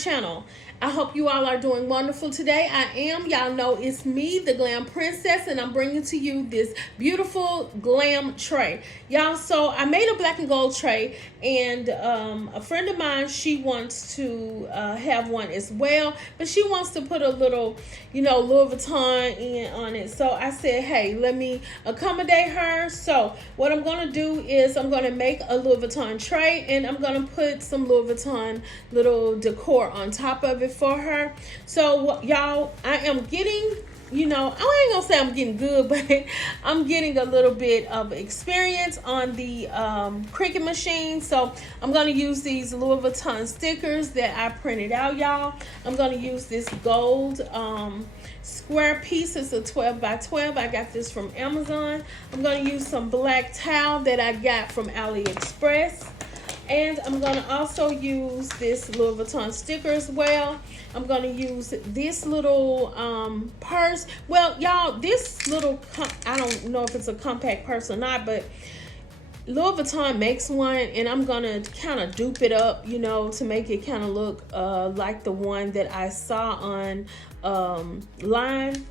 channel. I hope you all are doing wonderful today. I am. Y'all know it's me, the Glam Princess, and I'm bringing to you this beautiful glam tray. Y'all, so I made a black and gold tray, and a friend of mine, she wants to have one as well, but she wants to put a little, Louis Vuitton in on it. So I said, hey, let me accommodate her. So what I'm going to do is I'm going to make a Louis Vuitton tray, and I'm going to put some Louis Vuitton little decor on top of it for her. So y'all, I am getting, I ain't gonna say I'm getting good, but I'm getting a little bit of experience on the Cricut machine. So I'm gonna use these Louis Vuitton stickers that I printed out, y'all. I'm gonna use this gold square piece. It's a 12 by 12. I got this from Amazon. I'm gonna use some black towel that I got from AliExpress. And I'm going to also use this Louis Vuitton sticker as well. I'm going to use this little purse. Well, y'all, this little, I don't know if it's a compact purse or not, but Louis Vuitton makes one, and I'm going to kind of dupe it up, to make it kind of look like the one that I saw on line.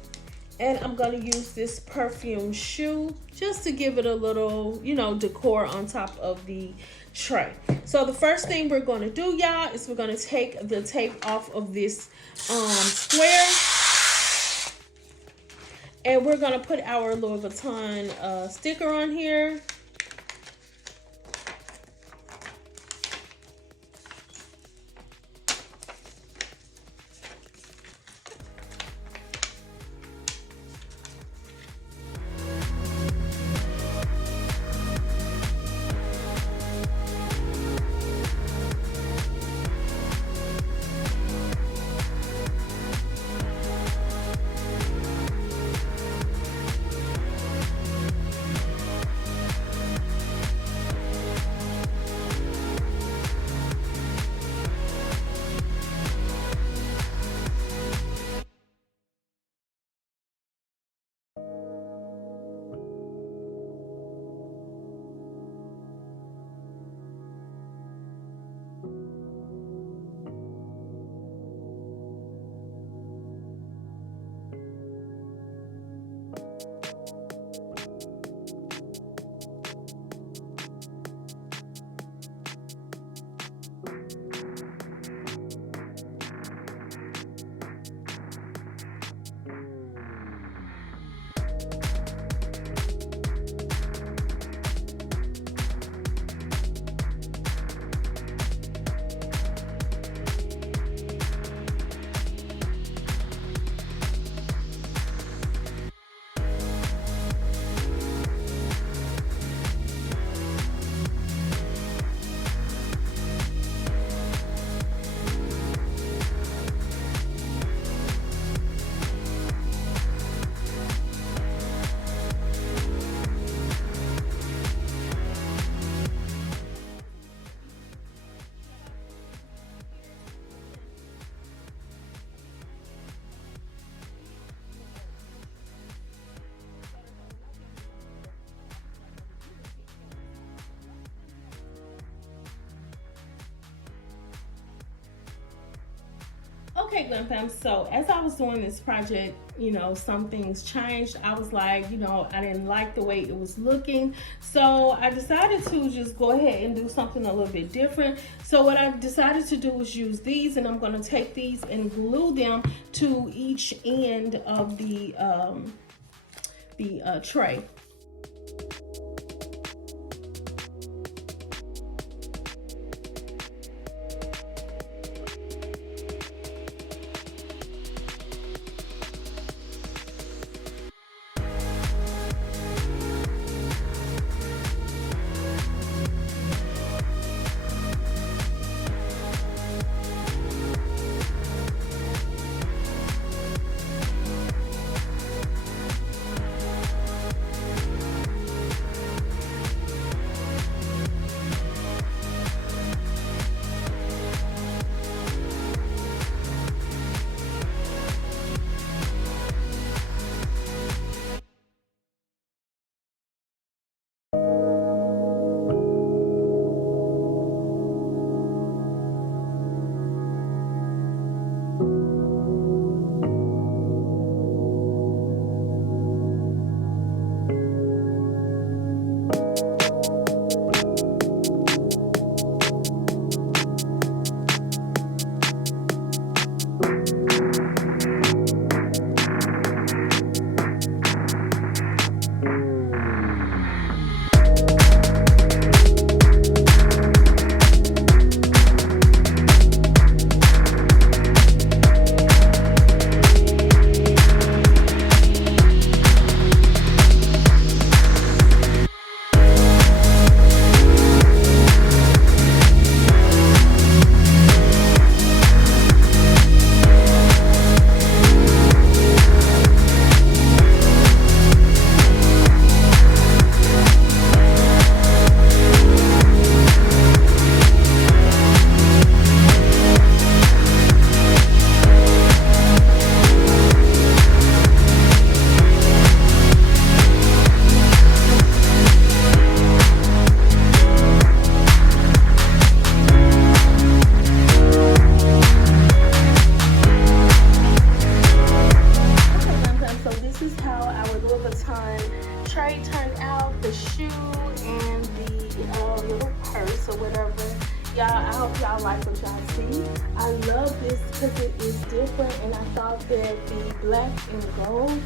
And I'm going to use this perfume shoe just to give it a little, decor on top of the tray. So the first thing we're going to do, y'all, is we're going to take the tape off of this square. And we're going to put our Louis Vuitton sticker on here. Okay, Glam Fam, so as I was doing this project, some things changed. I was like, I didn't like the way it was looking. So I decided to just go ahead and do something a little bit different. So what I decided to do was use these, and I'm going to take these and glue them to each end of the tray. hope y'all like what y'all see. I love this because it is different, and I thought that the black and gold,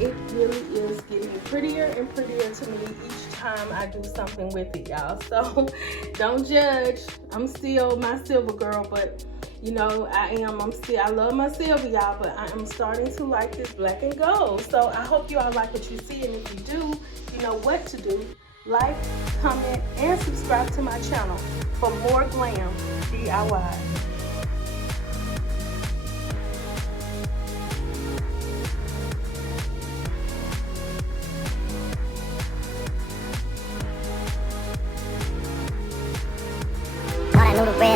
it really is getting prettier and prettier to me each time I do something with it, y'all. So don't judge. I'm still my silver girl, but you know, I love my silver, y'all, but I am starting to like this black and gold. So I hope you all like what you see, and if you do, you know what to do. Like, comment, and subscribe to my channel for more glam DIY. Thought I knew the red